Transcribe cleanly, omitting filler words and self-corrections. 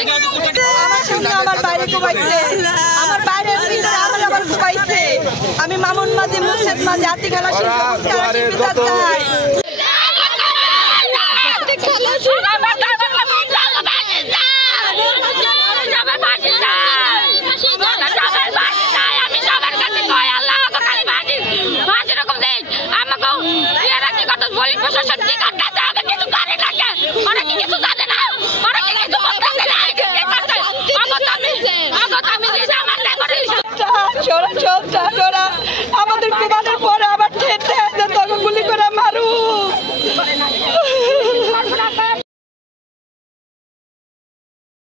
আমার সামনে আমার বাইরে কোবাইছে, আমার বাইরের ভিতরে আমার আবার কোবাইছে। আমি মামুন মাঝি, মুর্শেদ মাঝি, আতিখালা Llora,